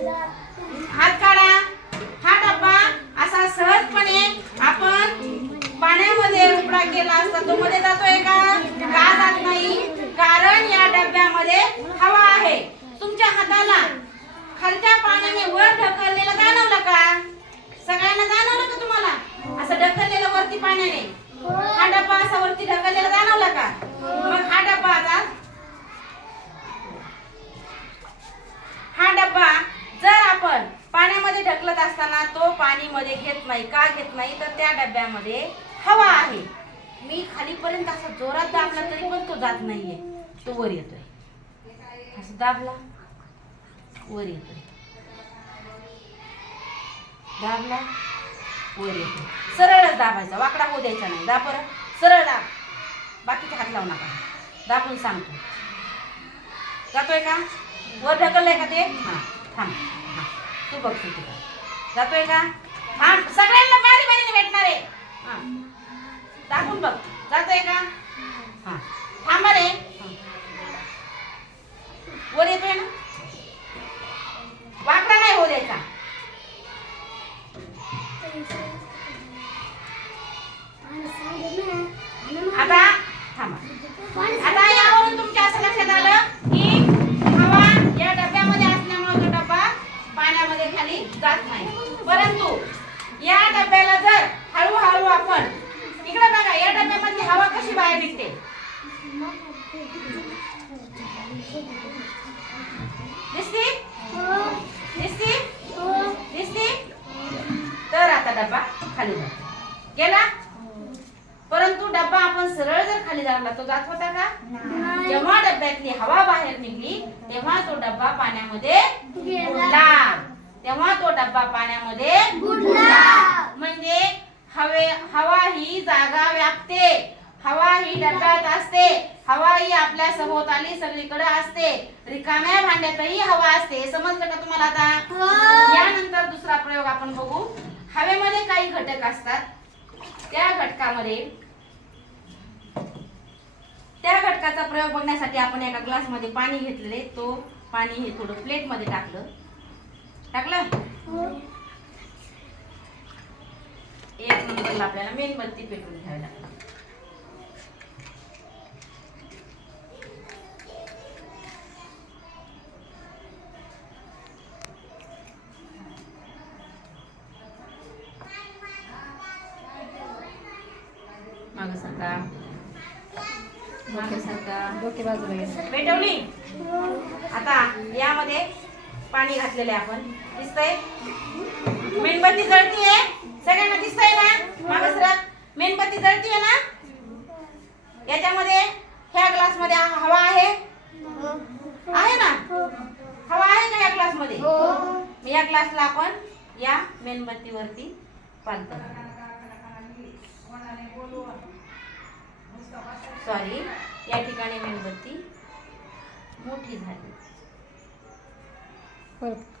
हात काढा. हा डब्बा असा सहजपणे आपण पाण्यामध्ये उपडा केला असता तो मध्ये जातोय का? का जात नाही? कारण या डब्यामध्ये हवा आहे. तुमच्या हाताला खालच्या पाण्याने वर ढकललेलं जाणवलं का? सगळ्यांना जाणवलं का तुम्हाला? असं ढकललेलं वरती पाण्याने? हा डब्बा असा वरती ढकललेला जाणवला का मग हा डब्बा आता हा डब्बा जर आपण पाण्यामध्ये ढकलत असताना तो पाणीमध्ये घेत नाही का घेत नाही तर त्या डब्यामध्ये हवा आहे. मी खालीपर्यंत असा जोरात दाबला तरी पण तो जात नाहीये. तो वर येतोय. असं दाबला वर येतोय. दाबला वर येतोय. सरळच दाबायचा वाकडा होऊ द्यायचा नाही. दाब बरं. सरळ दाब. बाकीचा हात लावू नका. दाबून सांगतो. जातोय का? वर ढकललंय का ते? हां थांब. हां. तू बघ तू जातोय का? हा सगळ्यांना बारी बारीने भेटणार आहे. हा. टाकून बघ. जातोय का? हा. थांबा रे वर येतोय ना? वाकडा नाही हो द्यायचा. बाहेर निघते दिसते? दिसते? दिसते? तर आता डब्बा खाली जातो. गेला? परंतु डब्बा आपण सरळ जर खाली जाणार तो जात होता का? जेव्हा डब्यातली हवा बाहेर निघली तेव्हा तो डब्बा पाण्यामध्ये बुडला. तेव्हा तो डब्बा पाण्यामध्ये बुडला. म्हणजे हवे हवा ही जागा व्यापते. हवा ही डब्यात असते. हवा ही आपल्या सभोवताली सगळीकडे असते. रिकाम्या भांड्यातही हवा असते. हे समजलं का तुम्हाला आता? यानंतर दुसरा प्रयोग आपण बघू. हवेमध्ये काही घटक असतात. त्या घटकामध्ये त्या घटकाचा प्रयोग बघण्यासाठी आपण एका ग्लासमध्ये पाणी घेतलेले तो पाणी हे थोडं प्लेटमध्ये टाकलं? टाकलं एक नंबरला आपल्याला मेणबत्ती पेटवून घ्यावी लागली माग सरका माग सरका डोके बाजूला. पेटवली आता यामध्ये पाणी घातलेले आपण. दिसतंय? मेणबत्ती जळतीये. सगळ्यांना दिसतंय ना? मागं सरक मेणबत्ती जळतीये ना? याच्यामध्ये ह्या ग्लासमध्ये हवा आहे? आहे ना? हवा आहे का या ग्लासमध्ये मग या ग्लासला आपण या मेणबत्तीवरती पालतो सॉरी या ठिकाणी मेणबत्ती मोठी झाली. परत